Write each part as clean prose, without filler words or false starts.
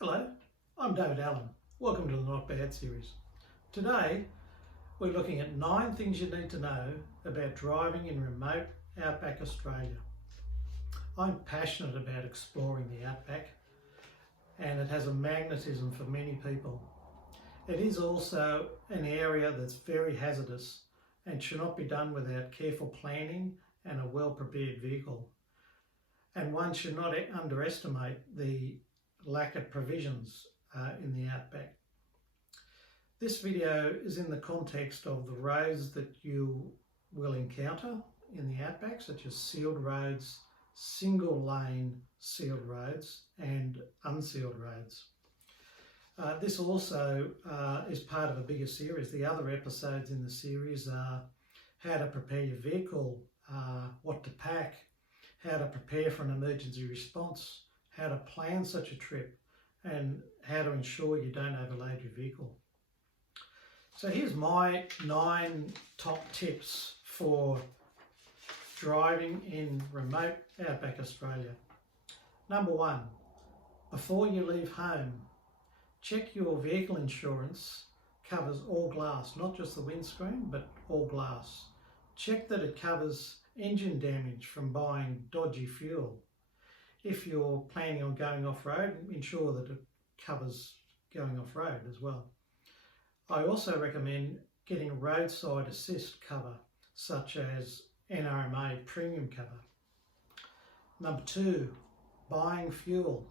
Hello, I'm David Allen. Welcome to the Not Bad series. Today we're looking at 9 things you need to know about driving in remote Outback Australia. I'm passionate about exploring the Outback and it has a magnetism for many people. It is also an area that's very hazardous and should not be done without careful planning and a well-prepared vehicle. And one should not underestimate the lack of provisions in the Outback. This video is in the context of the roads that you will encounter in the Outback, such as sealed roads, single lane sealed roads and unsealed roads. This also is part of a bigger series. The other episodes in the series are how to prepare your vehicle, what to pack, how to prepare for an emergency response, how to plan such a trip, and how to ensure you don't overload your vehicle. So here's my 9 top tips for driving in remote Outback Australia. Number 1, before you leave home, check your vehicle insurance covers all glass, not just the windscreen, but all glass. Check that it covers engine damage from buying dodgy fuel. If you're planning on going off-road, ensure that it covers going off-road as well. I also recommend getting roadside assist cover, such as NRMA premium cover. Number 2, buying fuel.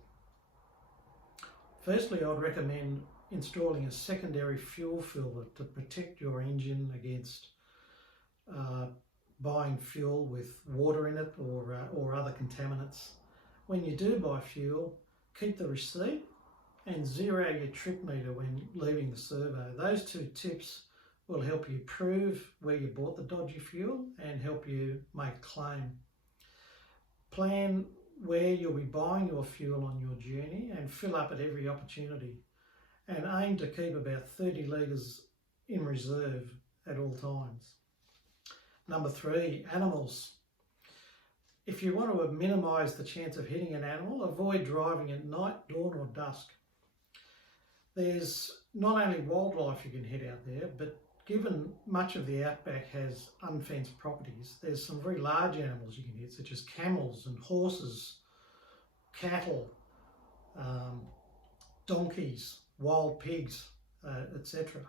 Firstly, I'd recommend installing a secondary fuel filter to protect your engine against buying fuel with water in it or other contaminants. When you do buy fuel, keep the receipt and zero your trip meter when leaving the servo. Those 2 tips will help you prove where you bought the dodgy fuel and help you make a claim. Plan where you'll be buying your fuel on your journey and fill up at every opportunity. And aim to keep about 30 litres in reserve at all times. Number 3, animals. If you want to minimise the chance of hitting an animal, avoid driving at night, dawn or dusk. There's not only wildlife you can hit out there, but given much of the Outback has unfenced properties, there's some very large animals you can hit, such as camels and horses, cattle, donkeys, wild pigs, etc.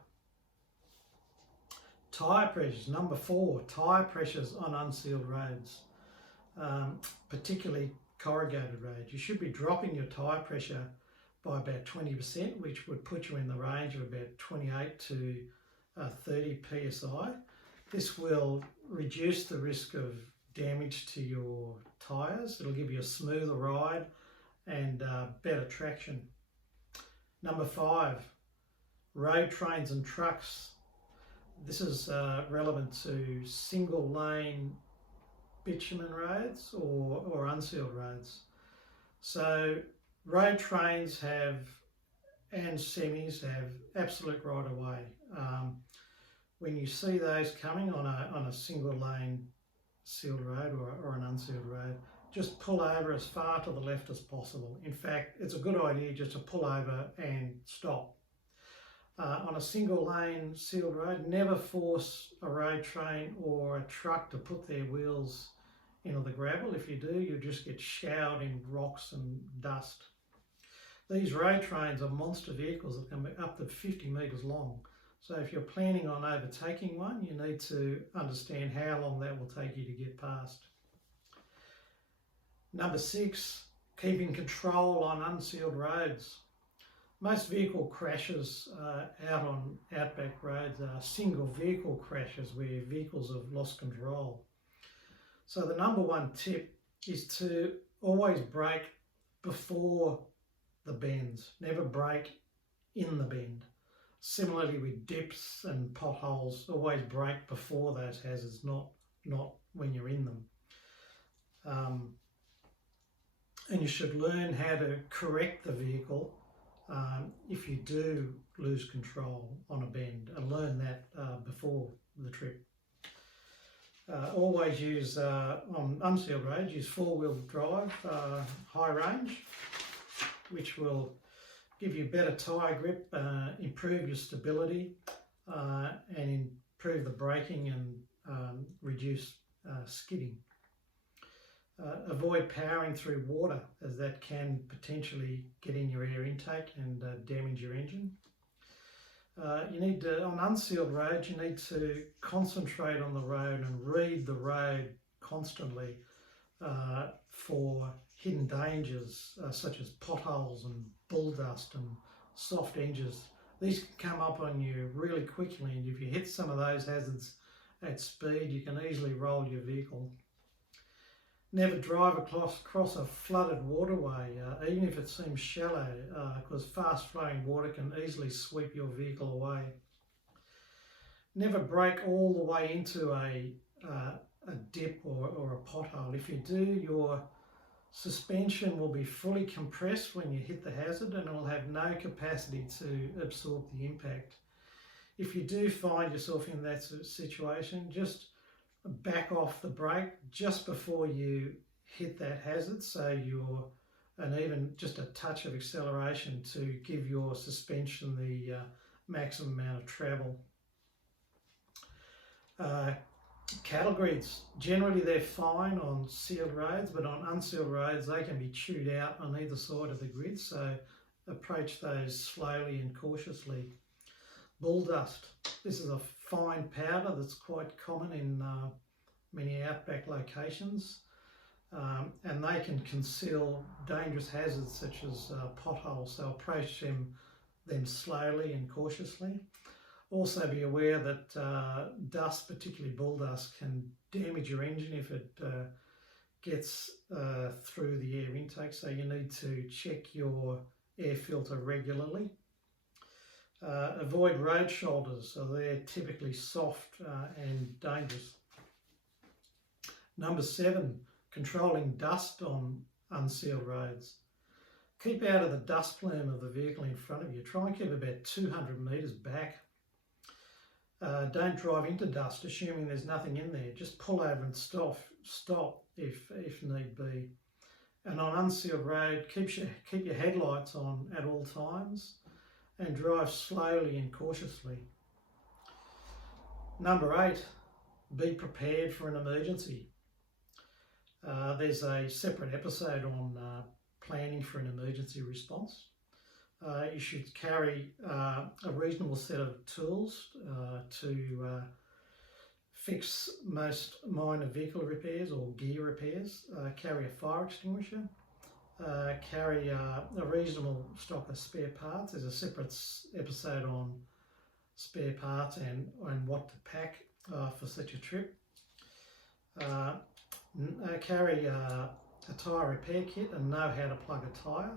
Tyre pressures. Number 4, tyre pressures on unsealed roads. Particularly corrugated roads. You should be dropping your tyre pressure by about 20%, which would put you in the range of about 28 to 30 psi. This will reduce the risk of damage to your tyres. It'll give you a smoother ride and better traction. Number 5, road trains and trucks. This is relevant to single lane bitumen roads or unsealed roads. So road trains and semis have absolute right of way. When you see those coming on a single lane sealed road or an unsealed road, just pull over as far to the left as possible. In fact, it's a good idea just to pull over and stop. On a single lane sealed road, never force a road train or a truck to put their wheels into the gravel. If you do, you'll just get showered in rocks and dust. These road trains are monster vehicles that can be up to 50 metres long. So if you're planning on overtaking one, you need to understand how long that will take you to get past. Number 6, keeping control on unsealed roads. Most vehicle crashes out on Outback roads are single vehicle crashes where vehicles have lost control. So the number 1 tip is to always brake before the bends, never brake in the bend. Similarly with dips and potholes, always brake before those hazards, not when you're in them. And you should learn how to correct the vehicle if you do lose control on a bend, and learn that before the trip. Always use, on unsealed roads, use 4-wheel drive, high range, which will give you better tyre grip, improve your stability, and improve the braking and reduce skidding. Avoid powering through water, as that can potentially get in your air intake and damage your engine. You need to, on unsealed roads, you need to concentrate on the road and read the road constantly for hidden dangers such as potholes and bull dust and soft edges. These can come up on you really quickly, and if you hit some of those hazards at speed, you can easily roll your vehicle. Never drive across a flooded waterway, even if it seems shallow, because fast flowing water can easily sweep your vehicle away. Never brake all the way into a dip or a pothole. If you do, your suspension will be fully compressed when you hit the hazard and it will have no capacity to absorb the impact. If you do find yourself in that situation, just back off the brake just before you hit that hazard, and even just a touch of acceleration to give your suspension the maximum amount of travel. Cattle grids, generally they're fine on sealed roads, but on unsealed roads they can be chewed out on either side of the grid, so approach those slowly and cautiously. Bull dust, this is a fine powder that's quite common in many outback locations, and they can conceal dangerous hazards such as potholes, so approach them slowly and cautiously. Also be aware that dust, particularly bull dust, can damage your engine if it gets through the air intake, so you need to check your air filter regularly. Avoid road shoulders, so they're typically soft and dangerous. Number 7, controlling dust on unsealed roads. Keep out of the dust plume of the vehicle in front of you. Try and keep about 200 metres back. Don't drive into dust assuming there's nothing in there. Just pull over and stop if need be. And on unsealed road, keep your headlights on at all times and drive slowly and cautiously. Number 8, be prepared for an emergency. There's a separate episode on planning for an emergency response. You should carry a reasonable set of tools to fix most minor vehicle repairs or gear repairs. Carry a fire extinguisher. Carry a reasonable stock of spare parts. There's a separate episode on spare parts and what to pack for such a trip. Carry a tyre repair kit and know how to plug a tyre,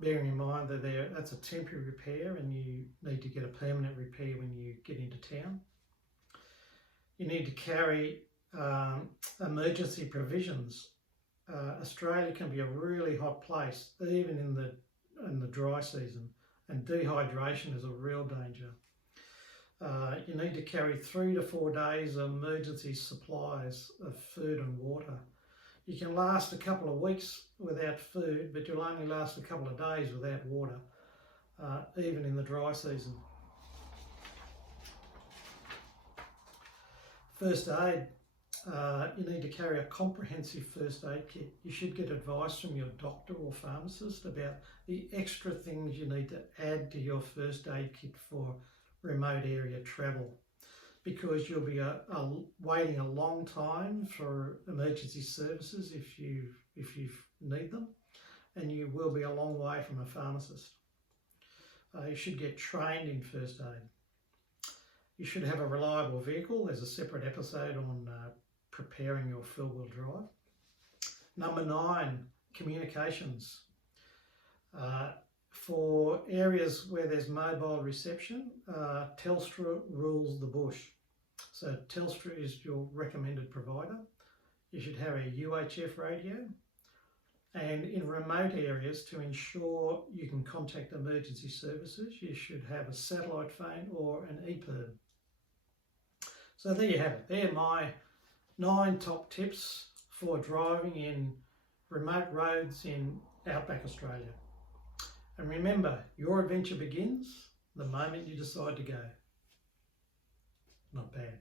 bearing in mind that that's a temporary repair and you need to get a permanent repair when you get into town. You need to carry emergency provisions. Australia can be a really hot place, even in the dry season, and dehydration is a real danger. You need to carry 3 to 4 days of emergency supplies of food and water. You can last a couple of weeks without food, but you'll only last a couple of days without water, even in the dry season. First aid. You need to carry a comprehensive first aid kit. You should get advice from your doctor or pharmacist about the extra things you need to add to your first aid kit for remote area travel, because you'll be waiting a long time for emergency services if you need them, and you will be a long way from a pharmacist. You should get trained in first aid. You should have a reliable vehicle. There's a separate episode on preparing your four-wheel drive. Number 9, communications. For areas where there's mobile reception, Telstra rules the bush. So Telstra is your recommended provider. You should have a UHF radio. And in remote areas, to ensure you can contact emergency services, you should have a satellite phone or an EPIRB. So there you have it. They're my 9 top tips for driving in remote roads in Outback Australia. And remember, your adventure begins the moment you decide to go. Not bad.